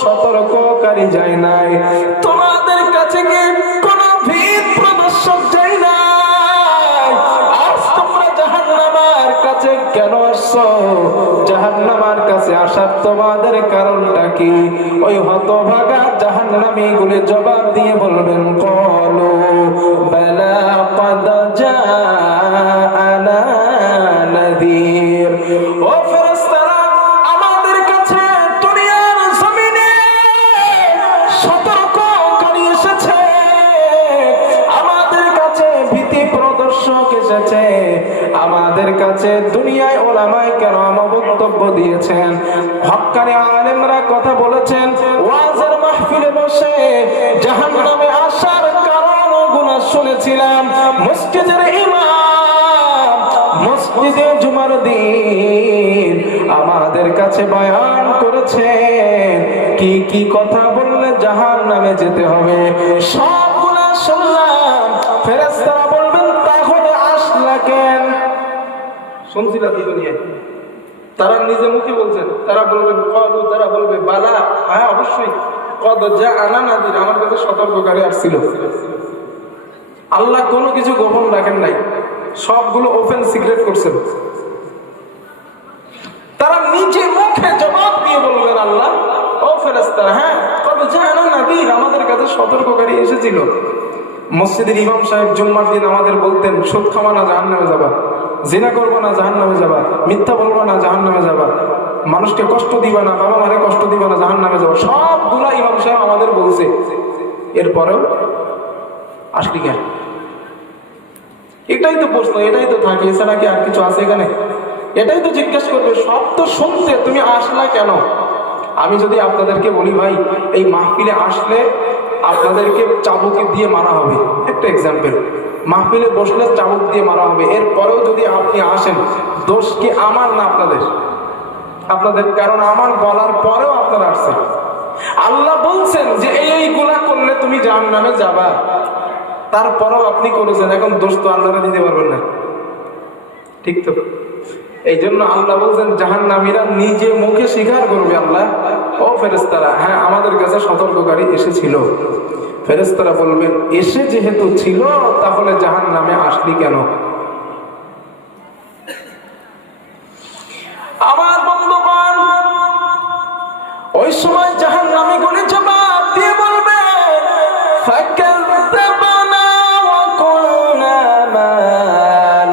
সতর্ককারী যায় নাই, তোমাদের কাছে কি কোনো ভীত প্রদর্শক যায় নাই? আজ তোমরা জাহান্নামের কাছে কেন আসছো? জাহান্নামের কাছে আসার তোমাদের কারণটা কি? ওই হতভাগা জাহান্নামী গুলি জবাব দিয়ে বলবেন, ক্বালু বালা ক্বাদ জাআনা নাযীর। ও ফেরেশতারা, আমাদের কাছে দুনিয়ার জমিনে সতর্ককারী এসেছে, আমাদের কাছে ভীতি প্রদর্শক এসেছে, আমাদের কাছে দুনিয়ায় ওলামায়ে কেরাম বক্তব্য দিয়েছেন, হক্কানি আলেমরা কথা বলেছেন, ওয়াজের মাহফিলে বসে জাহান্নামে আসার কারণগুলো শুনেছিলাম। মসজিদের ইমাম মসজিদে জুমার দিন আমাদের কাছে বয়ান করেছেন, কি কি কথা বললে জাহান্নামে যেতে হবে সবগুলা শুনলাম। ফেরেশতারা বলবেন, তাহলে আসলা কেন? শুনছিলা কি দুনিয়ায়? তারা নিজে মুখে বলছেন, তারা বলবেন ক্বালু, তারা বলবে বালা, হ্যাঁ অবশ্যই, ক্বাদ জাআনা নাযীর, আমার কাছে সতর্ককারী আসছিল। আল্লাহ কোনো কিছু গোপন রাখেন নাই, সবগুলো ওপেন সিক্রেট করছেন। তারা নিজে মুখে জবাব দিয়ে বলবেন, আল্লাহ ও ফেরেশতারা, হ্যাঁ ক্বাদ জাআনা নাযীর, আমাদের কাছে সতর্ককারী এসেছিল। মসজিদের ইমাম সাহেব জুম্মার দিন আমাদের বলতেন, সুদ খাওয়া না জাহান্নামে যাবা, জিনা করবো না জাহান্নামে যাবা, মিথ্যা বলবো না জাহান্নামে যাবা, মানুষকে কষ্ট দিবা না, বাবা মারে কষ্ট দিবা না, জাহান্নামে যাবা, সবগুলা ইমাম সাহেব আমাদের বলছে। এরপরেও আসলি কেন? এটাই তো প্রশ্ন, এটাই তো থাকে, এছাড়া কি আর কিছু আছে এখানে? এটাই তো জিজ্ঞেস করবে, সব তো শুনতে, তুমি আসলা কেন? আমি যদি আপনাদেরকে বলি, ভাই এই মাহফিলে আসলে আপনাদেরকে চাবুক দিয়ে মারা হবে, একটা এক্সাম্পল, মাহফিলে বসলে চাবুক দিয়ে মারা হবে, এরপরেও যদি আপনি আসেন, দোষ কি আমার না আপনাদের? আপনাদের, কারণ আমার বলার পরেও আপনারা আসছেন। আল্লাহ বলছেন যে এইগুলা করলে তুমি জাহান্নামে যাবা, তারপরেও আপনি করেছেন, এখন দোষ তো আল্লাহরা দিতে পারবেন না, ঠিক তো? এই জন্য আল্লাহ বলছেন জাহান্নামীরা নিজে মুখে স্বীকার করবে, আল্লাহ ও ফেরেশতারা, হ্যাঁ আমাদের কাছে সতর্ককারী এসেছিল। ফেরেশতারা বলবেন, এসে যেহেতু ছিল তাহলে জাহান্নামে আসলি কেন? আমার বন্ধুগণ, ওই সময় জাহান্নামী গুলি জবাব দিয়ে বলবে, ফাকাযযাবনা ওয়া কুলনা মা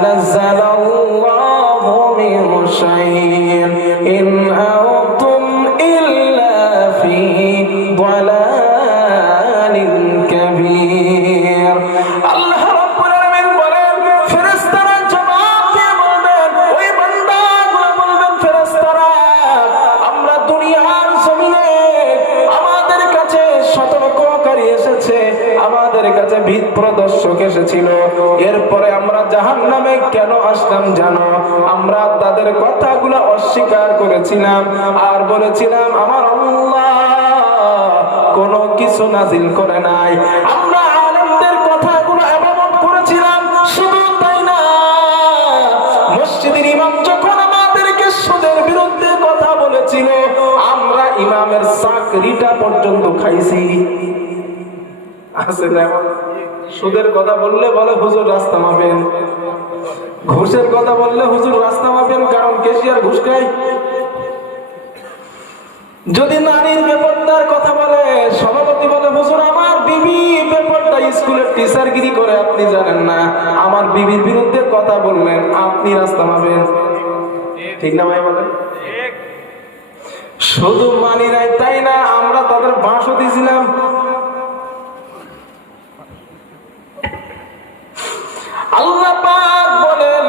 নাযালাল্লাহু মিন শাইইন ইন আনতুম ইল্লা ফি দালালিন কাবীর। আল্লাহ রাব্বুল আলামিন বলেন, ফেরেশতারা জবাব দিয়ে বলবেন, ওই বান্দাগুলো বলবেন, ফেরেশতারা আমরা দুনিয়ার জমিনে আমাদের কাছে সতর্ককারী এসেছে, আমাদের কাছে ভীত প্রদর্শক এসেছিল, এরপরে আমরা জাহান্নামে কেন আসলাম জানো? আমরা তাদের কথাগুলো অস্বীকার করেছিলাম আর বলেছিলাম আমার আল্লাহ কোনো কিছু নাজিল করে নাই, আমরা আলেমদের কথাগুলো ইবাদত করেছিলাম। শুধু তাই না, মসজিদের ইমাম যখন আমাদেরকে সুদের বিরুদ্ধে কথা বলেছিল, আমরা ইমামের চাকরিটা পর্যন্ত খাইছি। আছে না? সুদের কথা বললে বলে হুজুর রাস্তা মাপেন, ঘুষের কথা বললে হুজুর রাস্তা মাপেন, কারণ ক্যাশিয়ার ঘুষ খায়। যদি নারীর বেপরদার কথা বলে, সভাপতি বলে হুজুর আমার বিবি বেপরদা, স্কুলের টিচারগিরি করে, আপনি জানেন না, আমার বিবির বিরুদ্ধে কথা বললেন, আপনি রাস্তা মাপেন। ঠিক না ভাই? বলে শুধু মানি নাই তাই না, আমরা তাদের বাঁশও দিয়েছিলাম। আল্লাহ পাক বলেন,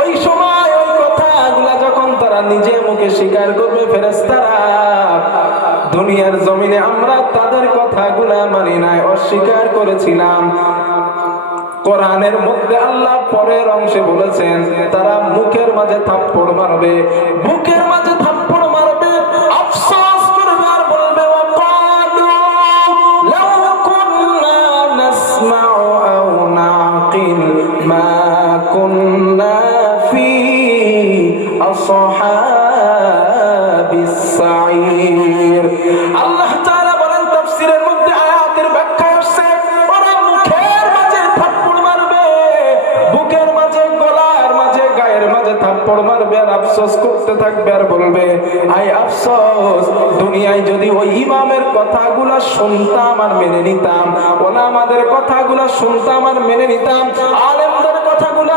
ওই সময় ওই কথাগুলা যখন তারা নিজে মুখে স্বীকার করবে, ফেরেশতারা দুনিয়ার জমিনে আমরা তাদের কথাগুলা মানি নাই, অস্বীকার করেছিলাম। কোরআনের মধ্যে আল্লাহ পরের অংশে বলেছেন, তারা মুখের মাঝে থাপ্পড় মারবে, বুকের মাঝে থাপ্পড় মারবে, আফসোস করবে আর বলবে, ওয়াকালু লাউ কুন্না নাসমাউ আও নাকিল মা কুন্না ফি আসহাবিস সাঈর। আল্লাহ তাআলা বলেন তাফসীরের মধ্যে আয়াতের ব্যাখ্যা আসছে, ওরা মুখের মাঝে থাপ্পড় মারবে, বুকের মাঝে, গলার মাঝে, গায়ের মাঝে থাপ্পড় মারবে আর আফসোস করতে থাকবে আর বলবে আই আফসোস, দুনিয়ায় যদি ওই ইমামের কথাগুলো শুনতাম আর মেনে নিতাম, ওলামাদের কথাগুলো শুনতাম আর মেনে নিতাম, আলেমদের কথাগুলো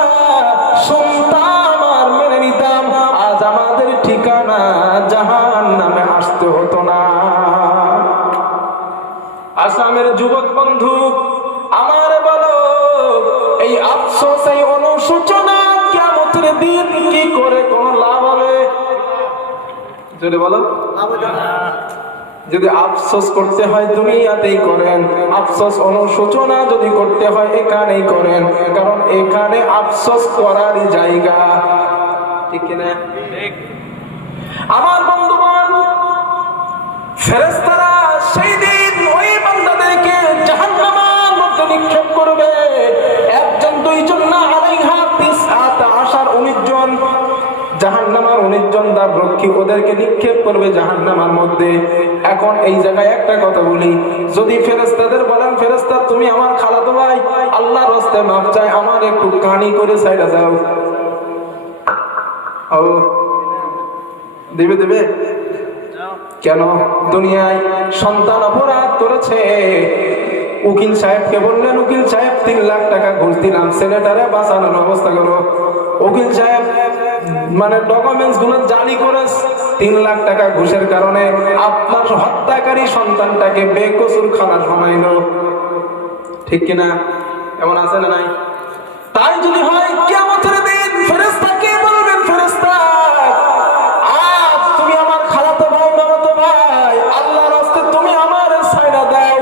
শুনতাম আর মেনে নিতাম, আজ আমাদের ঠিকানা জাহান্নামে আসতে হতো না। আসামের যুবক বন্ধু আমার বলো, এই আফসোস, এই অনুশোচনা কিয়ামতের দিন কি করে কোন লাভ হবে? যদি বলো যদি আফসোস করতে হয় দুনিয়াতেই করেন, আফসোস অনুশোচনা যদি করতে হয় এখানেই করেন, কারণ এখানে আফসোস করারই জায়গা, ঠিক কিনা? আমার বন্ধুগণ, ফেরেশতারা সেই দিন ওই বান্দাদেরকে জাহান্নামের মধ্যে নিক্ষেপ করবে, একজন দুইজন না, আলাইহা তিসআতা আশার 19 জন, জাহান্নামের 19 জন দ্বাররক্ষী ওদেরকে নিক্ষেপ করবে জাহান্নামের মধ্যে। এখন এই জায়গায় একটা কথা বলি, যদি ফেরেশতাদের বলেন ফেরেশতা তুমি আমার খালাতো ভাই, আল্লাহর রাস্তায় মাপ চাই, আমার একটু কানি করে সাইডা দাও, ও দেবে দেবে কেন? দুনিয়ায় সন্তান অপরাধ করেছে, উকিল সাহেবকে বললেন উকিল সাহেব 3 লাখ টাকা ঘুষ দিলাম, ছেলেটারে বাঁচানোর ব্যবস্থা করো। উকিল সাহেব মানে ডকুমেন্টস গুলো জালি করে 3 লাখ টাকা ঘুষের কারণে আপনার হত্যাকারী সন্তানটাকে বেকসুর খালাস বানাইলো, ঠিক কিনা? এমন আছে না নাই? তাই যদি হয় কিয়ামতের দিন ফেরেশতা কে বলবেন, ফেরেশতা আজ তুমি আমার খালাতো ভাই, মামাতো ভাই, আল্লাহর রাস্তায় তুমি আমার ছাইড়া দাও,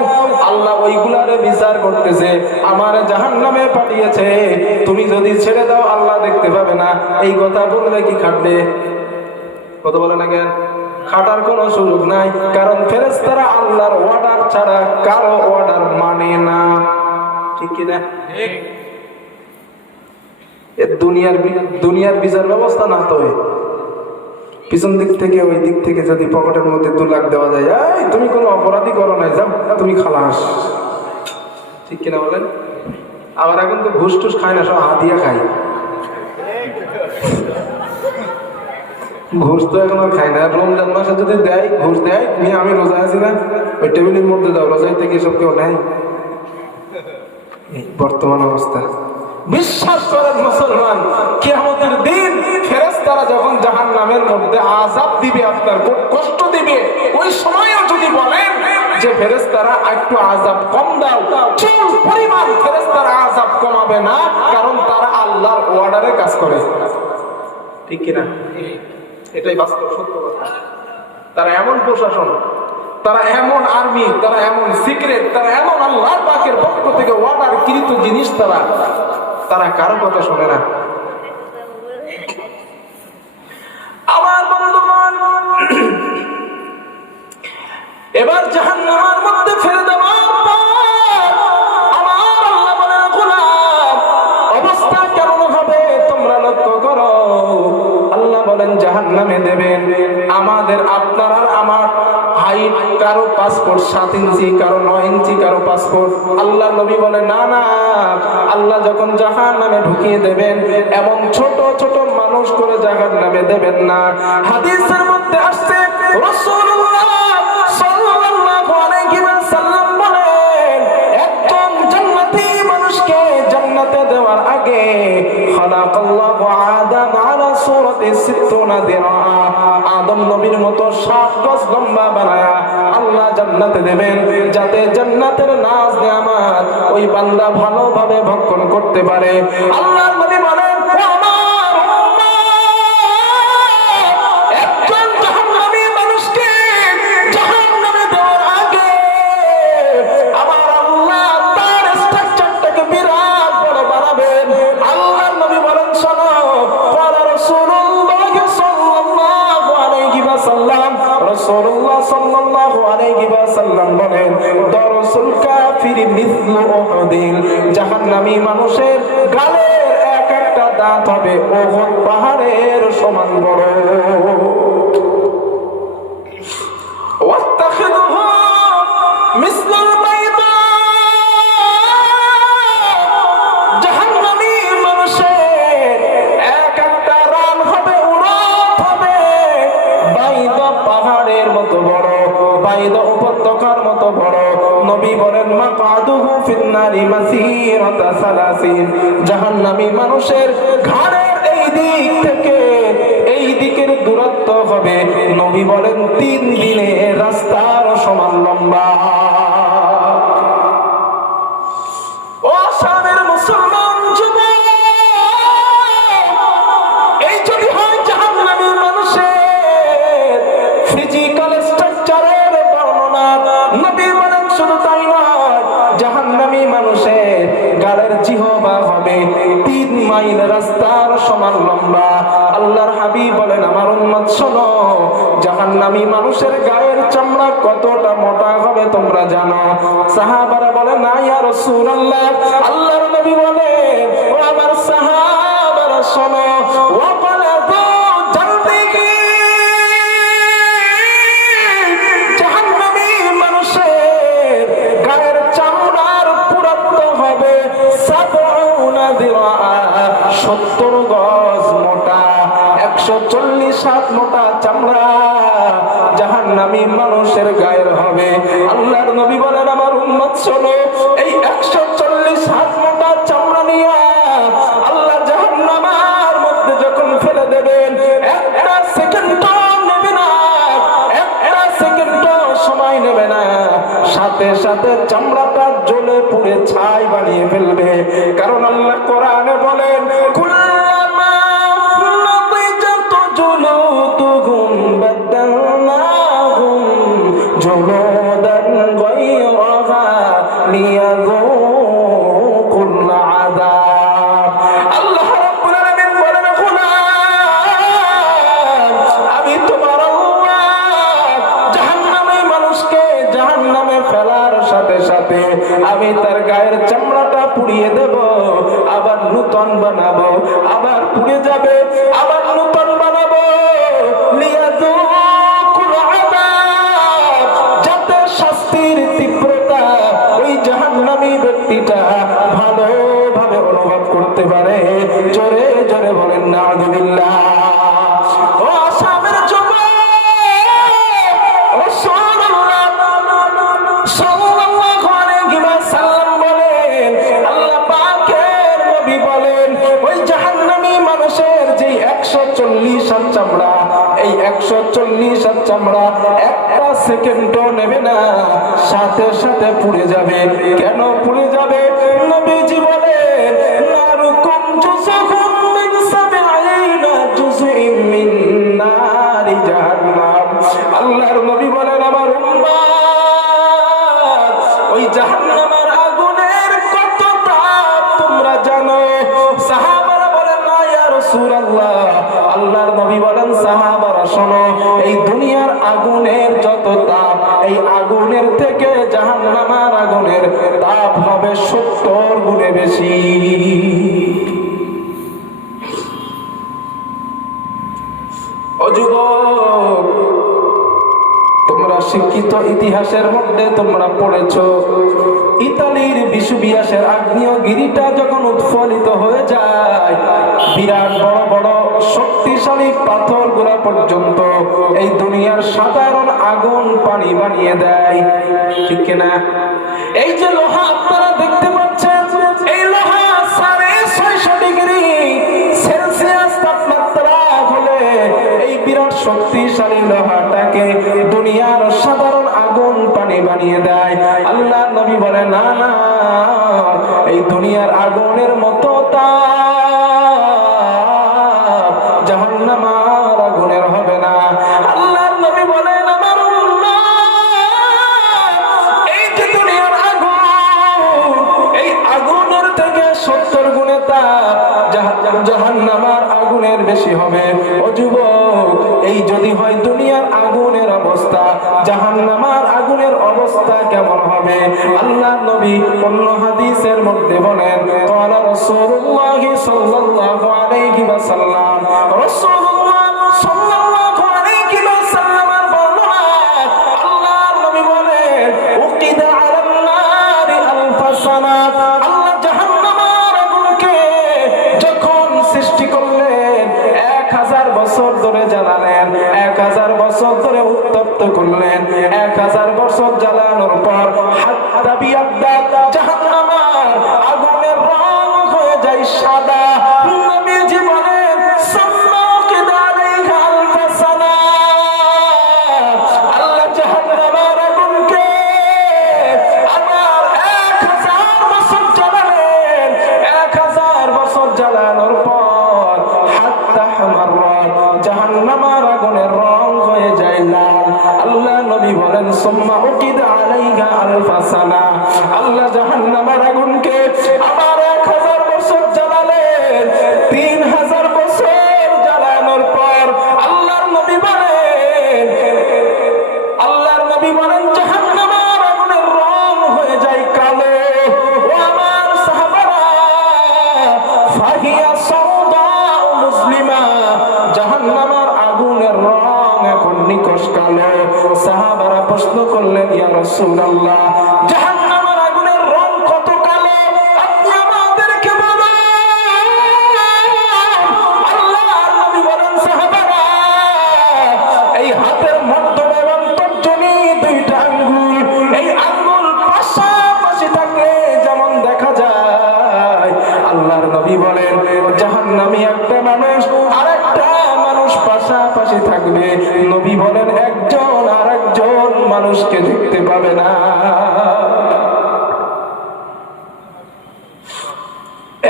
আল্লাহ ওইগুলারে বিচার করতেছে, আমার জাহান্নামে পাঠিয়েছে, তুমি যদি ছেড়ে দাও আল্লাহ দেখতে পাবে না। এই কথা বললে কি খাটবে? কথা বলে না কেন? খাটার কোনো সুযোগ নাই, কারণ ফেরেশতারা আল্লাহর অর্ডার ছাড়া কারো অর্ডার মানে না, ঠিক কিনা? দুনিয়ার বিচার ব্যবস্থা না তো পিছন দিক থেকে ওই দিক থেকে যদি পকেটের মধ্যে 2 লাখ দেওয়া যায়, এই তুমি কোনো অপরাধী করো নাই, যাও তুমি খালাস, ঠিক কিনা বলেন? আবার এখন তো ঘুষ টুস খায় না, সব হাতিয়া খায়, ঘুষ তো এখন আর খায় না। রমজান মাসে যদি দেয় ঘুষ দেয়, নিয়ে আমি রোজা আছি না, ওই টেবিলের মধ্যে দাও, রোজাই থেকে সব কেউ নেয়, বর্তমান অবস্থা। বিশ্বাস করেন মুসলমান, কিয়ামতের দিন ফেরেশতারা যখন জাহান্নামের মধ্যে আযাব দিবে, আপনার কষ্ট দিবে, ওই সময়ও যদি বলেন যে ফেরেশতারা একটু আযাব কম দাও, চুল পরিমাণ ফেরেশতারা আযাব কমাবে না, কারণ তারা আল্লাহর অর্ডারে কাজ করে, ঠিক কিনা? এটাই বাস্তব সত্য কথা। তারা এমন প্রশাসন, তারা এমন আর্মি, তারা এমন সিক্রেট, তারা এমন আল্লাহর পাকের পক্ষ থেকে অর্ডার কৃত জিনিস, তারা কারো কথা শোনে না। আমার বন্ধুগণ, এবার জাহান্নামের মধ্যে ফেলে দেওয়ার পর আমার আল্লাহ বলেন, গোলাম অবস্থা কেমন হবে তোমরা লক্ষ্য করো। আল্লাহ বলেন জাহান্নামে দেবেন, আমাদের আপনার আর আমার হাইট, কারো পাসপোর্ট 7 ইঞ্চি, কারো 9 ইঞ্চি, কারো পাসপোর্ট। আল্লাহ নবী বলে না না, আল্লাহ যখন জাহান্নামে ঢুকিয়ে দেবেন, এমন ছোট ছোট মানুষ করে জাহান্নামে দেবেন না। হাদিসের মধ্যে আসছে রাসূলুল্লাহ সাল্লাল্লাহু আলাইহি ওয়াসাল্লাম বলেন, একজন জান্নাতি মানুষকে জান্নাতে দেওয়ার আগে খালাকাল্লাহু আদম আলা সূরাতি 60 দিরা, আদম নবীর মতো 60 গজ লম্বা বানায়া আল্লাহ জান্নাতে দেবেন, যাতে জান্নাতের নাজ নেয়ামত ওই বান্দা ভালোভাবে ভক্ষণ করতে পারে। আল্লাহ নবী বলেন, আমার একজন জাহান্নামী মানুষকে জাহান্নামে দেওয়ার আগে আমার আল্লাহ তার স্ট্রাকচারটাকে বিরাট বড় বানাবেন। আল্লাহ নবী বলেন, শোনো, রাসূলুল্লাহ সাল্লাল্লাহু আলাইহি ওয়াসাল্লাম, রাসূলুল্লাহ সাল্লাল্লাহু আলাইহি ওয়াসাল্লাম বলেন, দরসুল কাফির মিসলু উহুদিন, জাহান্নামী মানুষের গালের এক একটা দাঁত হবে উহুদ পাহাড়ের সমান বড়। ওয়াত্তাখিদ মতো বড়, বাইদা উপত্যকার মতো বড়। নবী বলেন মাকআদুহু ফিন্নারি মাসিরাতা সালাসিন, জাহান্নামী মানুষের ঘাড়ের এই দিক থেকে এই দিকের দূরত্ব হবে, নবী বলেন 3 দিনের রাস্তার সমান লম্বা। ও সাবের মুসলমান যুবক, এই যদি হয় জাহান্নামী মানুষের ফিজিক্যাল স্ট্রাকচারের বর্ণনা, নবী বলেন শুধু তাই নয়, জাহান্নামী মানুষের গালের জিহ্বা হবে 3 মাইল রাস্তার সমান লম্বা। আল্লাহর হাবিব বলেন আমার উম্মত শোনো, জাহান্নামী মানুষের গায়ের চামড়া কতটা মোটা হবে তোমরা জানো? সাহাবারা বলে না ইয়া রাসূলুল্লাহ। আল্লাহর নবী বলেন ও আমার সাহাবারা শোনো, ওয়াকালাতু জালদিহি, জাহান্নামী মানুষের গায়ের চামড়ার পুরুত্ব হবে 70 দিরা, 70 গজ মোটা, 140 হাত মোটা চামড়া জাহান্নামী মানুষের গায়ের হবে। আল্লাহর নবী বলেন আমার উম্মত শোনো, এই 140 হাত মোটা চামড়া নিয়ে আল্লাহ জাহান্নামের মধ্যে যখন ফেলে দেবেন, একটা সেকেন্ড নেবে না, একটা সেকেন্ড সময় নেবে না, সাথে সাথে চামড়াটা জ্বলে পুড়ে ছাই বানিয়ে ফেলবে। কারণ আল্লাহ কোরআনে বলেন কুল্লামা নাদিজাত জুলুদুহুম বাদদালনাহুম জুলুদান গায়রাহা লিয়াযুকুল আযাব। আল্লাহ রাব্বুল আলামিন বলেন গোলাম, আমি তোমার আল্লাহ জাহান্নামী মানুষকে জাহান্নামে ফেলার সাথে সাথে আমি তার গায়ের চামড়াটা পুড়িয়ে দেব, আবার নূতন বানাবো, আবার পুড়ে যাবে, আবার নূতন বানাবো, লিয়াযুকুল আযাব, যাতে শাস্তির তীব্রতা ওই জাহান্নামী ব্যক্তিটা ভালোভাবে অনুভব করতে পারে। জোরে জোরে বলেন নাউযুবিল্লাহ। ও আসামের যুবক, রাসূলুল্লাহ সাল্লাল্লাহু আলাইহি ওয়াসাল্লাম বলেন, আল্লাহ পাকের নবী বলেন ওই জাহান্নামী মানুষের যে 140 হাত চামড়া, এই 140 হাত চামড়া একটা সেকেন্ডও নেবে না, সাথে সাথে পুড়ে যাবে। কেন পুড়ে যাবে? নবীজি বলেন নারুকুম জুসুকুম মিন 70 জুসইম মিন নারি জাহান্নাম। আল্লাহর নবী বলেন আমার উম্মত, ওই জাহান্নামের আগুনের কত তাপ তোমরা জানো? সাহাবারা বলেন না ইয়া রাসূলুল্লাহ। আল্লাহর নবী বলেন সাহাবারা শোনো, এই দুনিয়ার আগুনের যত তাপ, এই আগুনের থেকে জাহান্নামের আগুনের তাপ হবে 70 গুণে বেশি। ও যুবক, তোমরা শিক্ষিত ইতিহাসের মধ্যে তোমরা পড়েছো, ইতালির বিশুবিয়াসের আগ্নেয়গিরিটা যখন উৎফুল্লিত হয়ে যায়, বিরাট বড় বড় শক্তিশালী পাথরগুলা পর্যন্ত এই দুনিয়ার সাধারণ আগুন পানি বানিয়ে দেয়, ঠিক কিনা? এই যে লোহা আপনারা দেখতে পাচ্ছেন, এই লোহা 650 ডিগ্রি সেলসিয়াস তাপমাত্রা হলে এই বিরাট শক্তিশালী লোহাটাকে দুনিয়ার সাধারণ আগুন পানি বানিয়ে দেয়। আল্লাহ নবী বলে না না, এই দুনিয়ার আগুনের মতো তাপ জাহান্নামের আগুনের হবে না। আল্লাহ নবী বলেন আমার উম্মত, এই যে দুনিয়ার আগুন, এই আগুনের থেকে 70 গুণে তাপ জাহান্নামের আগুনের বেশি হবে। ও যুবক, এই যদি হয় দুনিয়ার আগুনের অবস্থা, জাহান্নামের আগুনের অবস্থা কেমন হবে? আল্লাহ নবী অন্য হাদিসের মধ্যে বলেন ক্বালা রাসূলুল্লাহ সাল্লাল্লাহু আলাইহি ওয়াসাল্লাম, রাসূলুল্লাহ সাল্লাল্লাহু আলাইহি ওয়াসাল্লামের বর্ণনা, আল্লাহর নবী বলেন উকিদা আলান নারি আলফা সানা। আল্লাহ জাহান্নামের আগুনকে যখন সৃষ্টি করলেন 1000 বছর ধরে জ্বালালেন, 1000 বছর ধরে উত্তপ্ত করলেন। জ্বালাবেন, 1000 বছর জ্বালানোর পর হাত্তা বিয়াদ্দাত, জাহান্নামের আগুনের রং হয়ে যায় সাদা। নবীজি বলেন সুম্মা উকিদা আলাইহা আলফা সানা, আল্লাহ জাহান্নামের আগুনকে আবার 1000 বছর জ্বালাবেন, 1000 বছর জ্বালানোর পর হাত্তা হামাররাত, জাহান্নামের আগুনের রং হয়ে যায় লাল। আল্লাহ নবী বলেন সুম্মা উকিদা আলাইহা আলফা সানা, আল্লাহ জাহান্নামের আগুনকে আবার 1000 বছর জ্বালালেন। 3000 বছর জ্বালানোর পর আল্লাহর নবী বলেন জাহান্নামের আগুনের রং হয়ে যায় কালো। ও আমার সাহাবারা, ফাহিয়া সাওদা মুসলিমা, জাহান্নামের আগুনের রং এখন নিকশ কালো। সাহাবারা প্রশ্ন করলেন ইয়া রাসূলুল্লাহ, জাহান্নামের আগুনের রং কত কালো, আপনি আমাদেরকে বলুন। আল্লাহর নবী বলেন সাহাবারা, এই হাতের মধ্যমা এবং তর্জনী দুইটা আঙ্গুল, এই আঙ্গুল পাশাপাশি থাকলে যেমন দেখা যায়, আল্লাহর নবী বলেন জাহান্নামী একটা মানুষ আরেকটা মানুষ পাশাপাশি থাকবে, নবী বলেন একজন আরেকজন মানুষকে দেখতে পাবে না।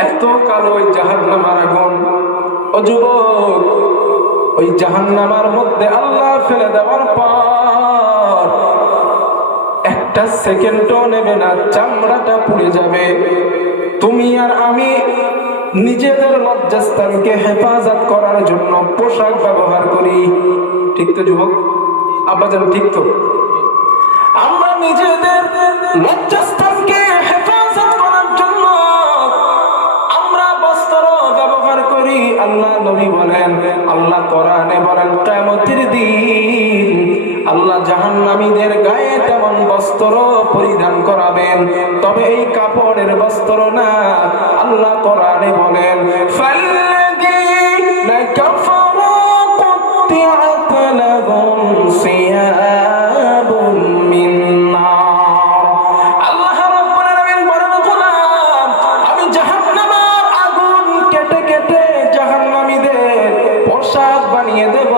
এত কালো ওই জাহান্নামের আগুন। ও যুবক, ওই জাহান্নামের মধ্যে আল্লাহ ফেলে দেওয়ার পর একটা সেকেন্ডও নেবে না, চামড়াটা পুড়ে যাবে। তুমি আর আমি নিজেদের লজ্জাস্থানকে হেফাজত করার জন্য পোশাক ব্যবহার করি, ঠিক তো যুবক? আব্বাজান ঠিক তো? আমরা নিজেদের লজ্জাস্থানকে হেফাজত করার জন্য আমরা বস্ত্র ব্যবহার করি। আল্লাহ নবী বলেন, আল্লাহ কোরআনে বলেন কিয়ামতের দিন আল্লাহ জাহান্নামীদের গায়ে তেমন বস্ত্র পরিধান করাবেন, তবে এই কাপড়ের বস্ত্র না। আল্লাহ কোরআনে বলেন ফাল্লাযীনা কাফারু কুত্তিআত লাহুম সিয়াবুম মিন নার। আল্লাহ রাব্বুল আলামিন বলেন গোলাম, আমি জাহান্নামের আগুন কেটে কেটে জাহান্নামীদের পোশাক বানিয়ে দেব।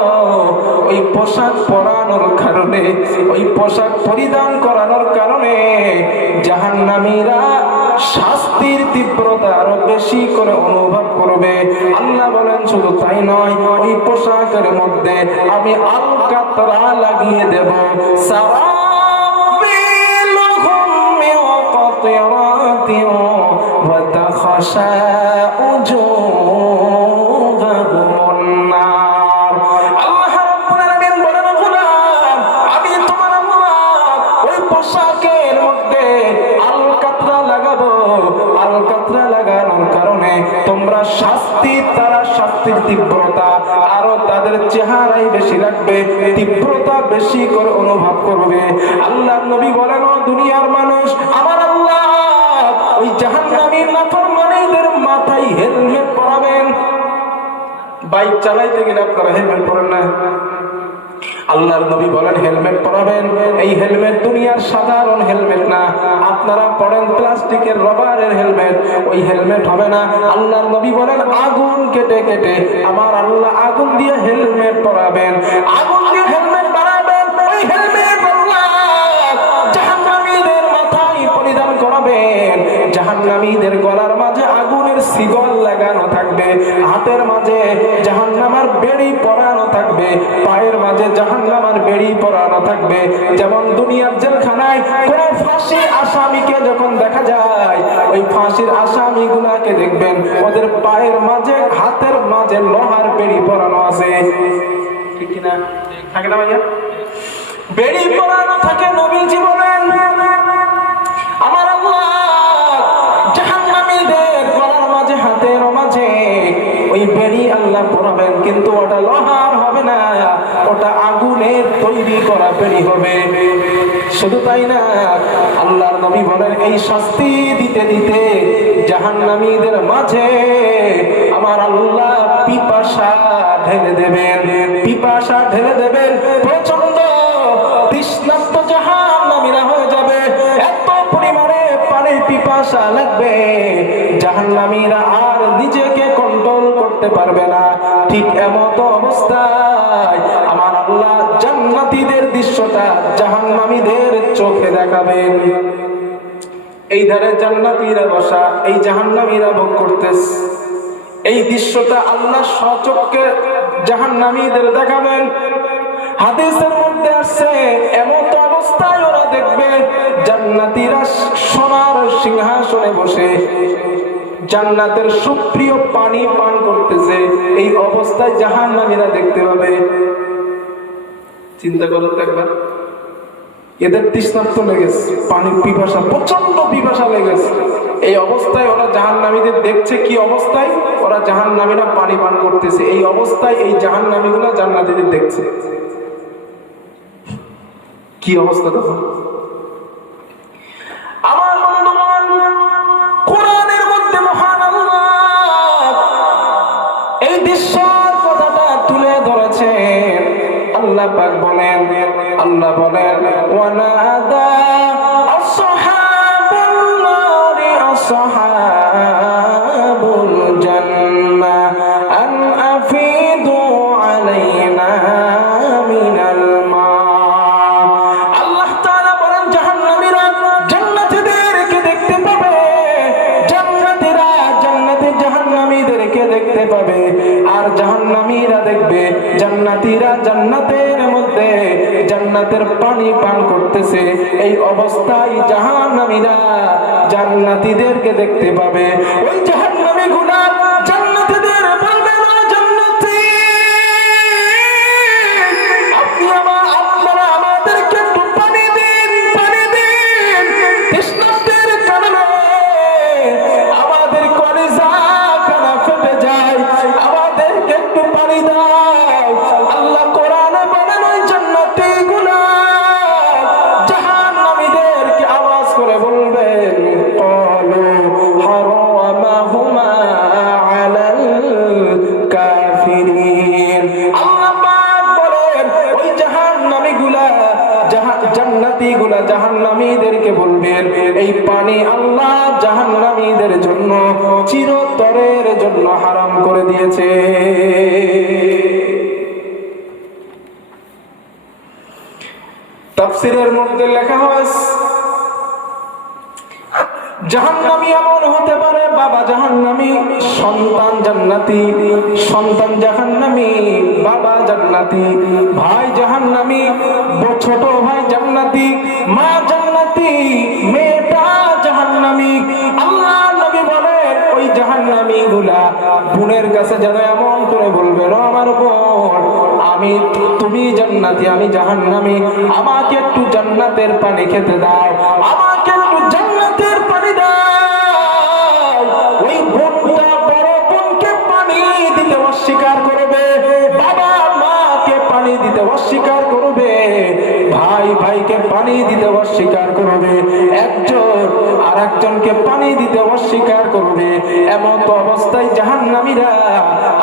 ওই পোশাক পরানোর কারণে, ওই পোশাক পরিধান করানোর কারণে জাহান্নামীরা শাস্তির তীব্রতা আরো বেশি করে অনুভব করবে। আল্লাহ বলেন শুধু তাই নয়, ওই পোশাকের মধ্যে আমি আল কাতরা লাগিয়ে দেব। সারাবিলুহুম মিন কাতরাতিন ওয়া তাখাশা উজুহাহুম নার। আল্লাহ রাব্বুল আলামিন বলেন গোলাম, আমি তোমার আল্লাহ ওই পোশাকের মধ্যে আল কাতরা লাগাবো। আল কাতরা লাগানোর কারণে তোমরা শাস্তির তীব্রতা আরো তাদের চেহারাই বেশি লাগবে, তীব্রতা বেশি করে অনুভব করবে। আল্লাহ নবী বলেন ও দুনিয়ার মানুষ, আমার আল্লাহ ওই জাহান্নামী নাফরমানীদের মাথায় হেলমেট পরাবেন। বাইক চালাইতে গেলে আপনারা হেলমেট পরেন না? আল্লাহর নবী বলেন হেলমেট পরাবেন। এই হেলমেট দুনিয়ার সাধারণ হেলমেট না, আপনারা পরেন প্লাস্টিকের রবারের হেলমেট, ওই হেলমেট হবে না। আল্লাহর নবী বলেন আগুন কেটে কেটে আমার আল্লাহ আগুন দিয়ে হেলমেট পরাবেন, আগুন দিয়ে হেলমেট বানাবেন। ওই হেলমেট আল্লাহ জাহান্নামীদের মাথায় পরিধান করাবেন। জাহান্নামীদের গলার মাঝে আগুনের শিকল লাগানো থাকবে, হাতের মাঝে জাহান্নামের বেড়ি পরানো থাকবে, পায়ের মাঝে জাহান্নামের বেড়ি পরানো থাকবে। যেমন দুনিয়ার জেলখানায় কোন ফাঁসি আসামিকে যখন দেখা যায়, ওই ফাঁসির আসামিগুলাকে দেখবেন ওদের পায়ের মাঝে হাতের মাঝে লোহার বেড়ি পরানো আছে, ঠিক কিনা? থাকে না ভাইয়া? বেড়ি পরানো থাকে। নবীজি বলেন আমার আল্লাহ জাহান্নামীদের গলার মাঝে হাতের মাঝে ওই বেড়ি আল্লাহ পরাবেন, কিন্তু ওটা লোহার হবে না, ওটা আগুনের তৈরি করা বেড়ি হবে। শুধু তাই না, আল্লাহর নবী বলেন এই শাস্তি দিতে দিতে জাহান্নামীদের মাঝে আমার আল্লাহ পিপাসা ঢেলে দেবেন, পিপাসা ঢেলে দেবেন, প্রচন্ড তৃষ্ণা থাকবে, জাহান্নামীরা আর নিজেকে কন্ট্রোল করতে পারবে না। ঠিক এমত অবস্থায় আমার আল্লাহ জান্নাতীদের দৃশ্যটা জাহান্নামীদের চোখে দেখাবেন। এই ধারে জান্নাতীরা বসা, এই জাহান্নামীরা ভোগ করতেছে। এই দৃশ্যটা আল্লাহ স্বচক্ষে জাহান্নামীদের দেখাবেন। হাদিসের মধ্যে আসছে এমত অবস্থায় ওরা দেখবে জান্নাতীরা সোনার সিংহাসনে বসে জান্নাতের সুপ্রিয় পানি পান করতেছে। এই অবস্থায় জাহান্নামীরা দেখতে পাবে। চিন্তা করো তো একবার, এদের তৃষ্ণার্ত লেগেছে, পানির পিপাসা, প্রচন্ড পিপাসা লেগেছে। এই অবস্থায় ওরা জাহান্নামীদের দেখছে। কি অবস্থায়? ওরা জাহান্নামীরা পানি পান করতেছে। এই অবস্থায় এই জাহান্নামীগুলা জান্নাতীদের দেখছে। কি অবস্থা তখন? আমার বন্ধুগণ, কোরআনের মধ্যে মহান আল্লাহ এই দৃশ্যের কথাটা তুলে ধরেছেন। আল্লাহ পাক বলেন, আল্লাহ বলেন, ওয়ানাদা আসহাবুন নারি আসহাবুল জান্নাহ আন আফিদু আলাইনা মিনাল মা। আল্লাহ তাআলা বলেন, জাহান্নামীরা জান্নাতীদেরকে দেখতে পাবে, জান্নাতীরা জান্নাতে জাহান্নামীদেরকে দেখতে পাবে, আর জাহান্নামীরা দেখবে জান্নাতীরা জান্নাতের মধ্যে জান্নাতের পানি পান করতেছে। এই অবস্থায় জাহান্নামীরা জান্নাতীদেরকে দেখতে পাবে। ওই জাহান্নামীগুলা জান্নাতীদের বলবে, না জান্নাতী, আপনি আপনারা আমাদেরকে একটু পানি দিন, পানি দিন। তৃষ্ণার্তের কারণে আমাদের কলিজা কানা ফেটে যায়, আমাদেরকে একটু পানি দাও। আল্লাহ কোরআনে বলেন, ওই জান্নাতীগুলা জাহান্নামীদেরকে আওয়াজ করে বলবেন, ক্বালু হারামাহুমা আলাল কাফিরিন। আল্লাহ পাক বলেন, ওই জাহান্নামীগুলা জান্নাতীগুলা জাহান্নামীদেরকে বলবেন, এই পানি আল্লাহ জাহান্নামীদের জন্য চিরতরের জন্য হারাম করে দিয়েছে। তাফসীরের মধ্যে লেখা হয়েছে, জাহান্নামী এমন হতে পারে, বাবা জাহান্নামী, সন্তান জান্নাতি, সন্তান জাহান্নামী, বাবা জান্নাতি, ভাই জাহান্নামী, ছোট ভাই জান্নাতি, মা জান্নাতি, মেয়েটা জাহান্নামী। আল্লাহ নবী বলেন, ওই জাহান্নামী গুলা বোনের কাছে যেন এমন করে বলবে, ও আমার বোন, তুমি জান্নাতি, আমি জাহান্নামী, আমাকে একটু জান্নাতের পানি খেতে দাও, আমাকে একটু জান্নাতের পানি দাও। ওই বোনটা বড় বোনকে পানি দিতে অস্বীকার করবে, বাবা মাকে পানি দিতে অস্বীকার করবে, ভাই ভাইকে পানি দিতে অস্বীকার করবে, একজন আর একজনকে পানি দিতে অস্বীকার করবে। এমন তো অবস্থায় জাহান্নামীরা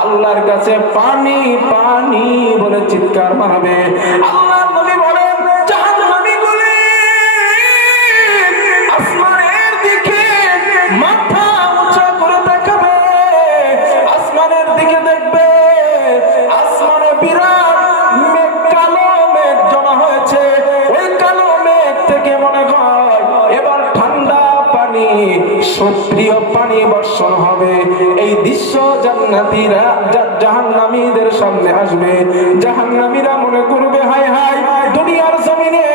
আল্লাহর কাছে পানি পানি বলে চিৎকার মারবে। আল্লাহ নবী বলেন, জাহান্নামীগুলি আসমানের দিকে মাথা উঁচা করে তাকাবে, আসমানের দিকে দেখবে, আসমানে বিরাট মেঘ, কালো মেঘ জমা হয়েছে। ওই কালো মেঘ থেকে মনে হয় এবার ঠান্ডা পানি, সুপ্রিয় পানি বর্ষণ হবে। এই দৃশ্য জান্নাতীরা জাহান্নামীদের সামনে আসবে। জাহান্নামীরা মনে করবে, হায় হায়, দুনিয়ার জমিনে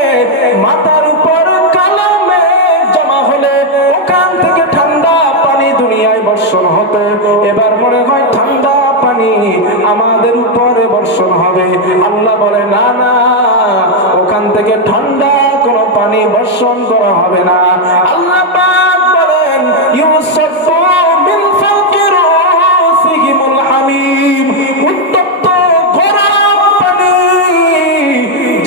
মাথার উপর কালো মেঘ জমা হলে ওখান থেকে ঠান্ডা পানি দুনিয়ায় বর্ষণ হতো, এবার মনে হয় ঠান্ডা পানি আমাদের উপরে বর্ষণ হবে। আল্লাহ বলে, না না, ওখান থেকে ঠান্ডা কোনো পানি বর্ষণ করা হবে না। আল্লাহ পাক বলেন, ইউসাফু মিন ফাওকি রাসিহিমুল হামিম, উত্তপ্ত গরম পানি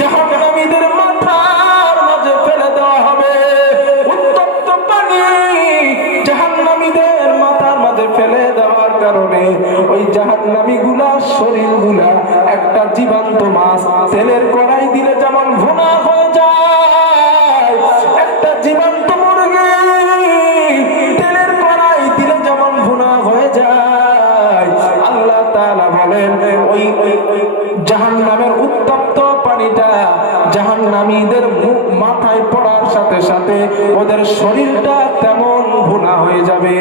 জাহান্নামীদের মাথার মাঝে ফেলে দেওয়া হবে। উত্তপ্ত পানি জাহান্নামীদের মাথার মাঝে ফেলে দেওয়ার কারণে ওই জাহান্নামীগুলা শরীরগুলা একটা জীবন্ত মাছ তেলের কড়াই দিলে যেমন ভুনা হয়ে যায়, একটা জীবন্ত মুরগি তেলের মাথায় পড়ার সাথে সাথে ওদের শরীরটা তেমন ভুনা হয়ে যাবে।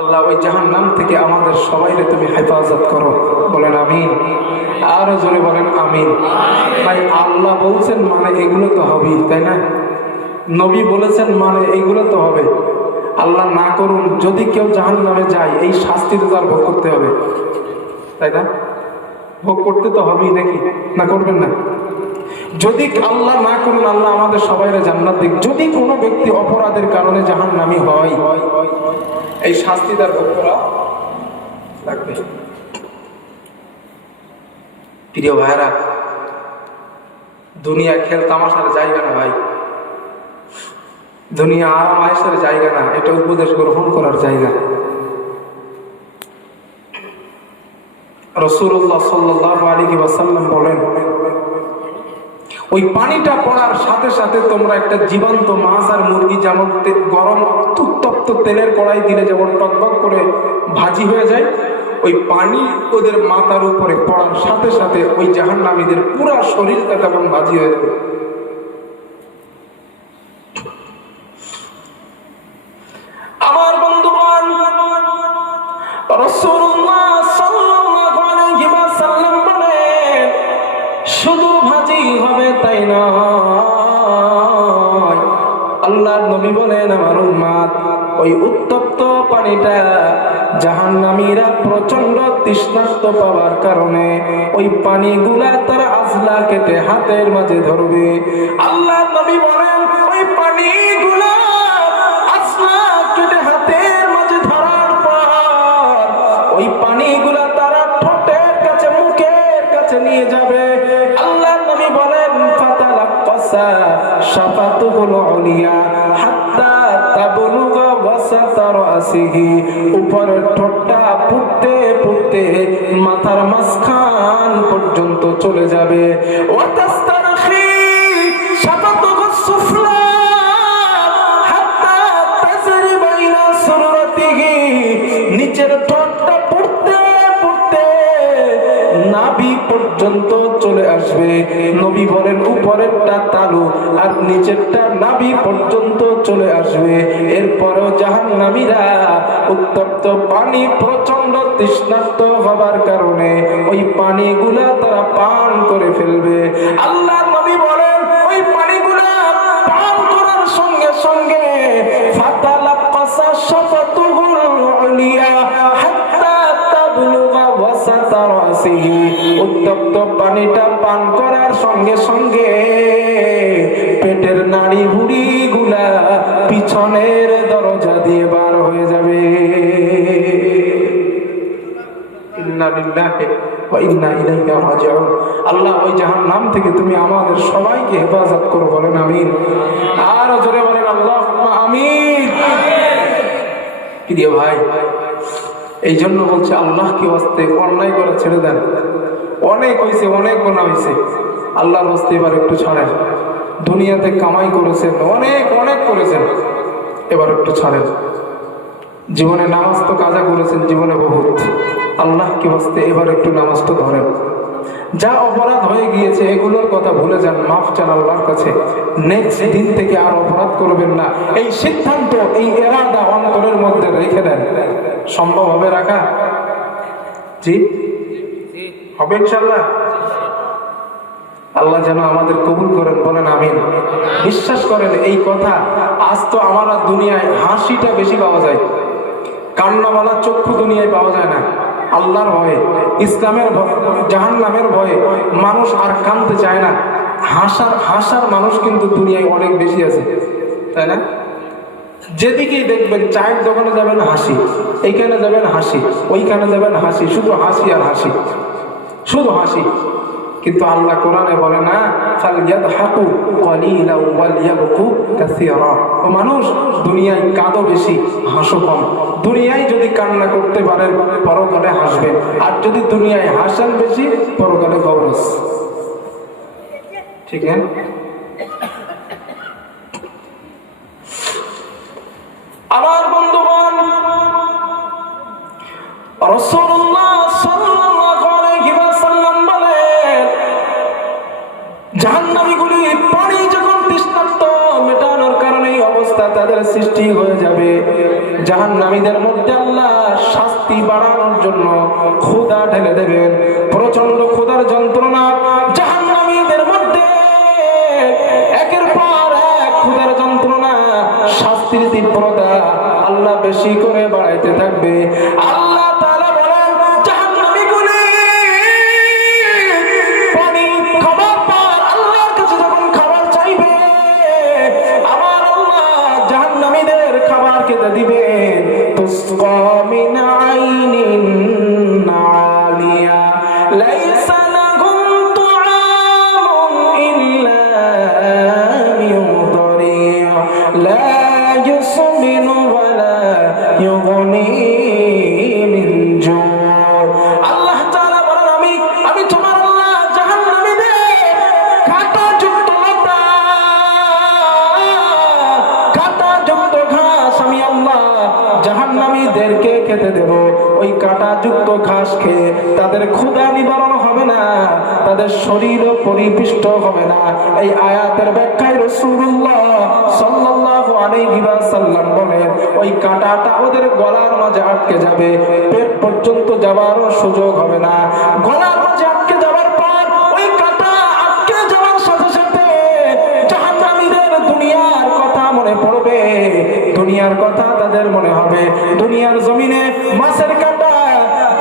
আল্লাহ ওই জাহান্নাম থেকে আমাদের সবাইকে তুমি হেফাজত করো, বলেন আমিন। আরো জোরে বলেন আমিন। ভাই আল্লাহ বলছেন মানে এগুলো তো হবেই, তাই না? নবী বলেছেন মানে এইগুলো তো হবে। আল্লাহ না করুন যদি কেউ জাহান্নামে যায়, এই শাস্তি তো তার ভোগ করতে হবে, তাই না? ভোগ করতে তো হবেই, নাকি না করবেন না? যদি আল্লাহ না করুন, আল্লাহ আমাদের সবাইরে জান্নাত দিক, যদি কোনো ব্যক্তি অপরাধের কারণে জাহান্নামী হয়, এই শাস্তি তার ভোগ করা লাগবে। প্রিয় ভাইরা, দুনিয়া খেল তামাশার জায়গা না ভাই, দুনিয়া আরাম আয়েশের জায়গা না, এটা উপদেশ গ্রহণ করার জায়গা। রাসূলুল্লাহ সাল্লাল্লাহু আলাইহি ওয়াসাল্লাম বলেন, ওই পানিটা পড়ার সাথে সাথে তোমরা একটা জীবন্ত মাছ আর মুরগি যেমন গরম উত্তপ্ত তেলের কড়াই দিলে যেমন টকবক করে ভাজি হয়ে যায়, ওই পানি ওদের মাথার উপরে পড়ার সাথে সাথে ওই জাহান্নামীদের পুরা শরীরটা তেমন ভাজি হয়ে যাবে। আমার বন্ধুগণ, রাসূলুল্লাহ সাল্লাল্লাহু আলাইহি ওয়াসাল্লাম বলেন, শুধু ভাজি হবে তাই নয়, আল্লাহর নবী বলেন আমার উম্মত ওই উত্তপ্ত পানিটা জাহান্নামীরা প্রচন্ড তৃষ্ণার্ত পাওয়ার কারণে ওই পানিগুলা তারা আজলা কেটে হাতের মাঝে ধরবে। আল্লাহর নবী বলেন ওই পানিগুলা আজলা কেটে হাতের মাঝে ধরার পর ওই পানিগুলা তারা ঠোঁটের কাছে মুখের কাছে নিয়ে যাবে। আল্লাহর নবী বলেন ফাতালাক্কাসা শাফাতুহুল উলিয়া হাত্তা তাবলুগা ওয়াসাতা রাসিহি, উপরের ঠোঁটটা পুড়তে পুড়তে মাথার মাঝখান পর্যন্ত চলে যাবে। ওয়াতাস্তারখি শাফাতুহুস সুফলা হাত্তা তাজরি বাইনা সুরাতিহি, নিচের ঠোঁটটা পুড়তে পুড়তে নাভি পর্যন্ত চলে আসবে। নবী বলেন উপরেরটা তালু আর নিচেরটা নাভি পর্যন্ত চলে আসবে। এরপরেও জাহান্নামীরা উত্তপ্ত পানি প্রচন্ড তৃষ্ণার্ত হবার কারণে ওই পানিগুলা তারা পান করে ফেলবে। আল্লাহর নবী বলেন ওই পানিগুলা পান করার সঙ্গে সঙ্গে ফাতালাক্কাসা শাফাতুহুল উলিয়া হাত্তা তাবলুগা ওয়াসাতা রাসিহি, উত্তপ্ত পানিটা পান করার সঙ্গে সঙ্গে পেটের নাড়ি ভুড়ি গুলা পিছনের দরজা দিয়ে বার হয়ে যাবে। ইন্না লিল্লাহি ওয়া ইন্না ইলাইহি রাজিউন। আল্লাহ ওই জাহান্নাম থেকে তুমি আমাদের সবাইকে হেফাজত করো, বলেন আমিন। আর জোরে বলেন আল্লাহুম্মা আমিন। প্রিয় ভাই, এই জন্য বলছে আল্লাহ কি ওয়াস্তে অন্যায় করা ছেড়ে দেন। অনেক হয়েছে, অনেক গুনাহ হয়েছে, আল্লাহর ওয়াস্তে এবার একটু ছাড়েন। দুনিয়াতে কামাই করেছেন, অনেক অনেক করেছেন, এবার একটু ছাড়েন। জীবনে নামাজ তো কাজা করেছেন জীবনে বহুত, আল্লাহ কি ওয়াস্তে এবার একটু নামাজটা ধরেন। যা অপরাধ হয়ে গিয়েছে এগুলোর কথা ভুলে যান, মাফ চান আল্লাহর কাছে। নেক্সট দিন থেকে আর অপরাধ করবেন না, এই সিদ্ধান্ত এই ইরাদা অন্তরের মধ্যে রেখে দেন। সম্ভব হবে রাখা? জি হবে ইনশাআল্লাহ। আল্লাহ যেন আমাদের কবুল করেন, বলেন আমিন। বিশ্বাস করেন এই কথা, আজ তো আমার দুনিয়ায় হাসিটা বেশি পাওয়া যায়, কান্নাওয়ালা চক্ষু দুনিয়ায় পাওয়া যায় না। আল্লাহর ভয়ে, ইসলামের জাহান্নামের ভয়ে মানুষ আর কাঁদতে চায় না। হাসার মানুষ কিন্তু দুনিয়ায় অনেক বেশি আছে, তাই না? যেদিকেই দেখবেন, চায়ের দোকানে যাবেন হাসি, এইখানে যাবেন হাসি, ওইখানে যাবেন হাসি, শুধু হাসি আর হাসি, শুধু হাসি। কিন্তু আল্লাহ কোরআনে বলে না, ফালইয়াদহাকু ক্বালিলাও ওয়ালইয়াবকু কাসীরা। ও মানুষ, দুনিয়ায় কাঁদো বেশি, হাসো কম। দুনিয়ায় যদি কান্না করতে পারেন পরকালে হাসবেন, আর যদি দুনিয়ায় হাসেন বেশি পরকালে গৌরস। ঠিক আছে? আমার বন্ধুগণ, রাসূলুল্লাহ সাল্লাল্লাহু আলাইহি ওয়াসাল্লাম বলেন তাদের সৃষ্টি হয়ে যাবে। জাহান্নামীদের মধ্যে আল্লাহ শাস্তি বাড়ানোর জন্য ক্ষুধা ঢেলে দেবেন, প্রচন্ড ক্ষুধার যন্ত্রণা জাহান্নামীদের মধ্যে একের পর এক ক্ষুধার যন্ত্রণা, শাস্তির তীব্রতা আল্লাহ বেশি করে বাড়াইতে থাকবে। আল্লাহ তাআলা বলেন, জাহান্নামীগুলি পানি খাবার পর আল্লাহর কাছে যখন খাবার চাইবে, আমার আল্লাহ জাহান্নামীদের খাবার খেতে দিবেন। তুসকা মিন আইনিন আলিয়া লাইসা লাহুম তুআমুন ইল্লা মিন দারি'আ লা ইউসমিনু ওয়া লা ইউগনি মিন জু'। আল্লাহ তাআলা বলেন, আমি তোমার আল্লাহ জাহান্নামীদের কাঁটাযুক্ত লতা, কাঁটাযুক্ত ঘাস আমি আল্লাহ জাহান্নামীদেরকে খেতে দেব। ওই কাঁটাযুক্ত ঘাস খেয়ে তাদের ক্ষুধা নিবারণ হবে না, তাদের শরীরও পরিপুষ্ট হবে না। এই আয়াতের ব্যাখ্যায় রাসূলুল্লাহ সাল্লাল্লাহু আলাইহি ওয়াসাল্লাম বলেন, ওই কাঁটাটা ওদের গলার মাঝে আটকে যাবে, পেট পর্যন্ত যাবারও সুযোগ হবে না। গলার মাঝে আটকে যাওয়ার পর ওই কাঁটা আটকে যাওয়ার সাথে সাথে জাহান্নামীদের দুনিয়ার কথা মনে পড়বে, দুনিয়ার কথা তাদের মনে হবে। দুনিয়ার জমিনে মাছের কাঁটা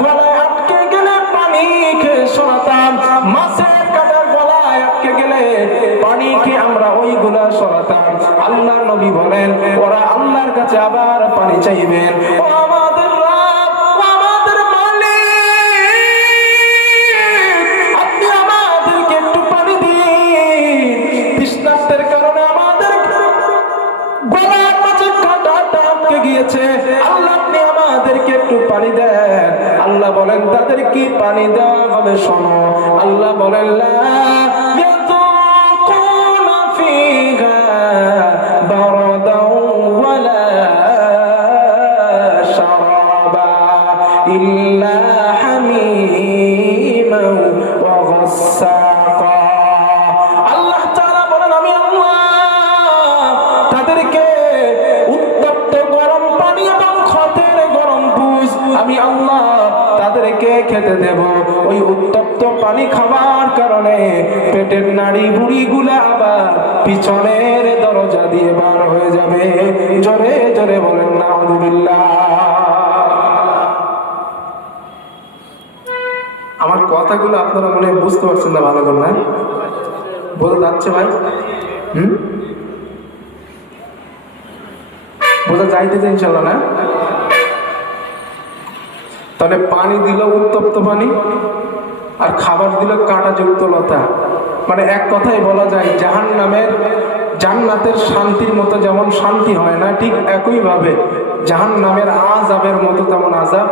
গলায় আটকে গেলে পানি খেয়ে সরাতাম, মাছের কাঁটা গলায় আটকে গেলে পানি খেয়ে আমরা ওইগুলা সরাতাম। আল্লাহ নবী বলেন, ওরা আল্লাহর কাছে আবার পানি চাইবেন, ও আমাদের রব, ও আমাদের মালিক, আপনি আমাদেরকে একটু পানি দিন, তৃষ্ণার্তের কারণে আমাদের গলার মাঝে কাঁটাটা আটকে গিয়েছে, আল্লাহ আপনি আমাদেরকে একটু পানি দেন। আল্লাহ বলেন, তাদের কি পানি দেওয়া হবে শোনো। আল্লাহ বলেন, লা ইয়াযুকুনা ফীহা বারাদাও ওয়ালা শারাবা ইল্লা হামীমান ওয়া গাসসাকা। আল্লাহ তাআলা বলেন, আমি আল্লাহ তাদেরকে উত্তপ্ত গরম পানি এবং খতের গরম পুষ আমি আল্লাহ তাদেরকে খেতে দেব। ওই উত্তপ্ত পানি খাবার কারণে পেটের নাড়ি বুড়িগুলা আবার পিছনের দরজা দিয়ে বার হয়ে যাবে। জোরে জোরে বলেন নাউযুবিল্লাহ। আমার কথাগুলো আপনারা মনে হয় বুঝতে পারছেন না ভালো করে, না বোঝা যাচ্ছে ভাই? বোঝা যাইতেছে ইনশাল্লাহ, না? তাহলে পানি দিল উত্তপ্ত পানি, আর খাবার দিল কাঁটাযুক্ত লতা। মানে এক কথাই বলা যায়, জান্নাতের শান্তির মতো যেমন শান্তি হয় না, ঠিক একই ভাবে জাহান্নামের আযাবের মতো তেমন আযাব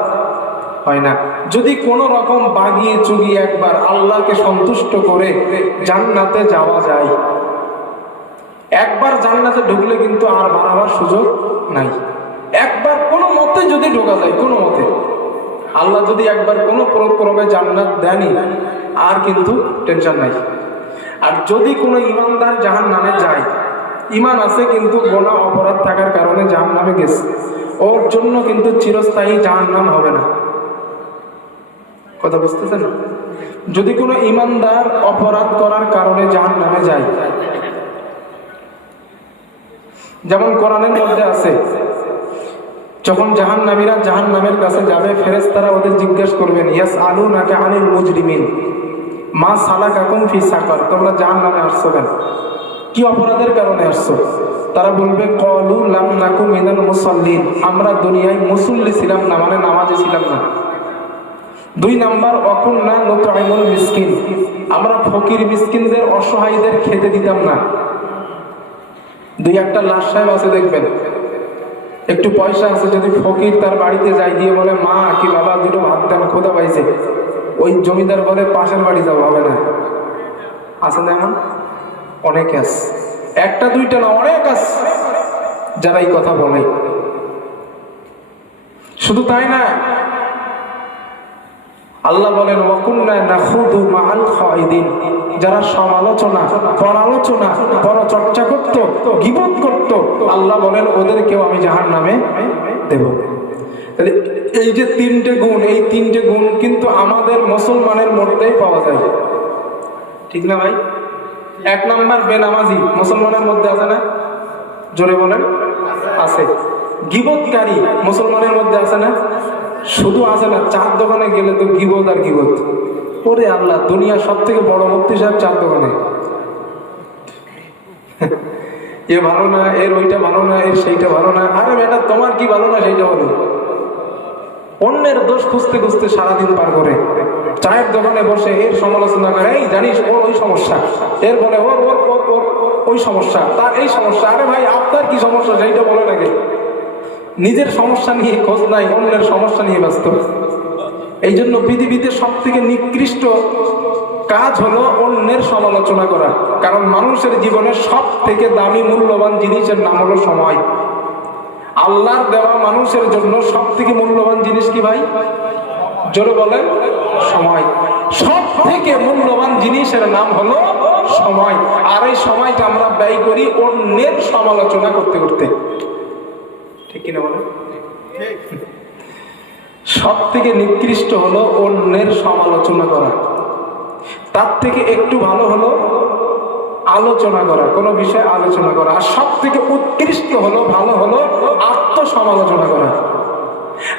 হয় না। যদি কোনো রকম বাগিয়ে চুগিয়ে একবার আল্লাহকে সন্তুষ্ট করে জান্নাতে যাওয়া যায়, একবার জান্নাতে ঢুকলে কিন্তু আর বাড়াবার সুযোগ নাই। একবার কোনো মতে যদি ঢোকা যায়, কোনো মতে আল্লাহ যদি একবার কোনো ক্রমে জান্নাত দেয়নি, আর কিন্তু টেনশন নাই। আর যদি কোনো ইমানদার জাহান্নামে যায়, ইমান আছে কিন্তু গোনা অপরাধ থাকার কারণে জাহান্নামে গেছে, ওর জন্য কিন্তু চিরস্থায়ী জাহান্নাম হবে না। কথা বুঝতেছেন? যদি কোনো ইমানদার অপরাধ করার কারণে জাহান্নামে যায়, যেমন কোরআনের মধ্যে আছে, যখন জাহান্নামীরা জাহান্নামের কাছে যাবে, ফেরেশতারা ওদের জিজ্ঞেস করবেন, ইয়াসআলুনাকা আনিল মুজরিমিন মা সালাকাকুম ফি সাকার, তোমরা জাহান্নামে আসছো কেন, কি অপরাধের কারণে আসছো? তারা বলবে, ক্বালু লাম নাকু মিনাল মুসাল্লিন, আমরা দুনিয়ায় মুসল্লি ছিলাম না, মানে নামাজে ছিলাম না। 2 নাম্বার, ওয়াকুন্না নুতঈমুল মিসকিন, আমরা ফকির মিসকিনদের অসহায়দের খেতে দিতাম না। 2-1টা লাশ সাহেব আছে দেখবেন, একটু পয়সা আছে, যদি ফকির তার বাড়িতে যায়, গিয়ে বলে, মা কি বাবা 2টো ভাত দেন, ক্ষুধা পাইছে, ওই জমিদার বলে পাশের বাড়ি যাবো, হবে না? আছে না এমন? অনেক আছে, 1টা 2টা না, অনেক আছে যারা এই কথা বলে। শুধু তাই না, আল্লাহ বলেন, ওয়াকুন্না নাখুদু মাআল খাইদিন, যারা সমালোচনা, পরালোচনা, পরচর্চা করত, গীবত করত, আল্লাহ বলেন ওদেরকেও আমি জাহান্নামে দেব। তাহলে এই যে তিনটে গুণ, এই তিনটে গুণ কিন্তু আমাদের মুসলমানের মধ্যেই পাওয়া যায়, ঠিক না ভাই? এক নাম্বার বেনামাজি মুসলমানের মধ্যে আছে না? জোরে বলেন, আছে। গীবতকারী মুসলমানের মধ্যে আছে না? শুধু আছে না, চার দোকানে গেলে তো গীবত আর গীবত। ওরে আল্লাহ, দুনিয়ার সব থেকে বড় মুফতি সাহেব চার দোকানে। এ ভালো না, এর ওইটা ভালো না, এর সেইটা ভালো না। আরে বেটা, তোমার কি ভালো না সেইটা ভালো? অন্যের দোষ খুঁজতে খুঁজতে সারাদিন পার করে, চায়ের দোকানে বসে এর সমালোচনা করে, এই জানিস ওর ওই সমস্যা, এর বলে ওর ওর ওর ওর ওই সমস্যা, তার এই সমস্যা। আরে ভাই, আপনার কি সমস্যা সেইটা বলে নাকি? নিজের সমস্যা নিয়ে খোঁজ নাই, অন্যের সমস্যা নিয়ে ব্যস্ত। এই জন্য পৃথিবীতে সব থেকে নিকৃষ্ট কাজ হলো অন্যের সমালোচনা করা। কারণ মানুষের জীবনে সব থেকে দামি মূল্যবান জিনিসের নাম হলো সময়। আল্লাহর দেওয়া মানুষের জন্য সব থেকে মূল্যবান জিনিস কি ভাই? জোরে বলেন, সময়। সব থেকে মূল্যবান জিনিসের নাম হলো সময়। আর এই সময়টা আমরা ব্যয় করি অন্যের সমালোচনা করতে করতে, ঠিক কিনা বলেন? সব থেকে নিকৃষ্ট হলো অন্যের সমালোচনা করা। তার থেকে একটু ভালো হলো আলোচনা করা, কোনো বিষয়ে আলোচনা করা। আর সব থেকে উৎকৃষ্ট হলো, ভালো হলো আত্মসমালোচনা করা।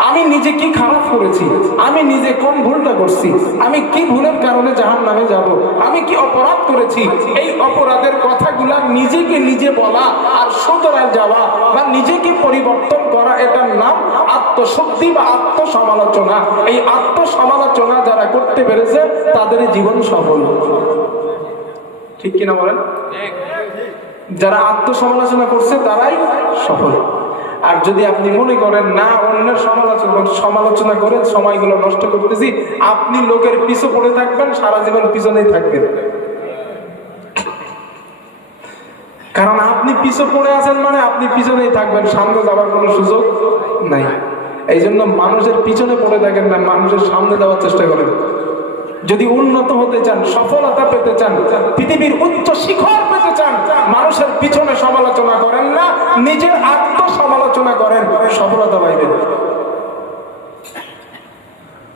আমি নিজে কি খারাপ করেছি, আমি নিজে কোন ভুলটা করছি, আমি কি ভুলের কারণে জাহান্নামে যাব, আমি কি অপরাধ করেছি, এই অপরাধের কথাগুলা নিজেকে নিজে বলা আর শুধরায় যাওয়া বা নিজেকে পরিবর্তন করা, এটার নাম আত্মশক্তি বা আত্মসমালোচনা। এই আত্মসমালোচনা যারা করতে পেরেছে তাদের জীবন সফল, ঠিক কিনা বলেন? যারা আত্মসমালোচনা করছে তারাই সফল। আর যদি আপনি মনে করেন না, অন্যের সমালোচনা করে সময়গুলো নষ্ট করতেছি, আপনি লোকের পিছু পড়ে থাকবেন, সারা জীবন পিছনেই থাকবেন। কারণ আপনি পিছু পড়ে আছেন মানে আপনি পিছনেই থাকবেন, সামনে যাওয়ার কোনো সুযোগ নাই। এই জন্য মানুষের পিছনে পড়ে থাকেন না, মানুষের সামনে যাওয়ার চেষ্টা করেন। যদি উন্নত হতে চান, সফলতা পেতে চান, পৃথিবীর উচ্চ শিখর পেতে চান, মানুষের পিছনে সমালোচনা করেন না, নিজের আত্মসমালোচনা করেন, সফলতা পাইবেন।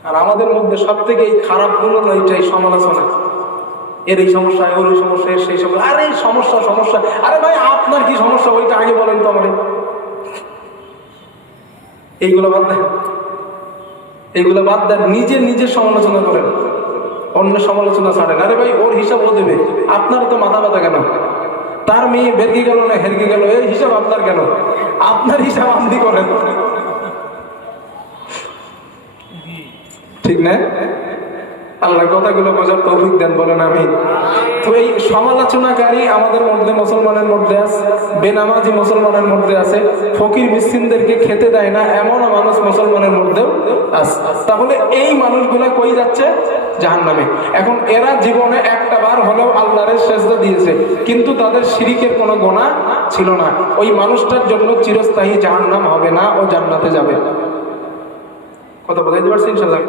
আর আমাদের মধ্যে সব থেকে এই খারাপ গুণ হলো এইটাই, সমালোচনা। এর এই সমস্যা, ওর এই সমস্যা, এর সেই সমস্যা। আরে সমস্যা সমস্যা, আরে ভাই আপনার কি সমস্যা ওইটা আগে বলেন তো আমারে। এইগুলো বাদ দেন, এইগুলো বাদ দেন, নিজের সমালোচনা করেন, অন্য সমালোচনা ছাড়েন। আরে ভাই, ওর হিসাব ও দেবে, আপনার তো মাথা ব্যথা কেন? তার মেয়ে বেরকে গেল না হেরকে গেল, এই হিসাব আপনার কেন? আপনার হিসাব আপনি করেন, ঠিক না? আল্লাহ কথাগুলো বোঝার তৌফিক দেন, বলেন আমিন। তো এই সমালোচনাকারী আমাদের মধ্যে, মুসলমানের মধ্যে আছে, বেনামাজি মুসলমানের মধ্যে আছে, ফকির মিসকিনদেরকে খেতে দেয় না এমনও মানুষ মুসলমানের মধ্যেও আছে। তাহলে এই মানুষগুলা কই যাচ্ছে? জাহান্নামে। এখন এরা জীবনে একটা বার হলেও আল্লাহর সেজদা দিয়েছে, কিন্তু তাদের শিরিকের কোনো গুনাহ ছিল না। ওই মানুষটার জন্য চিরস্থায়ী জাহান্নাম হবে না, ও জান্নাতে যাবে। কথা বোঝাইতে পারছি ইনশাআল্লাহ?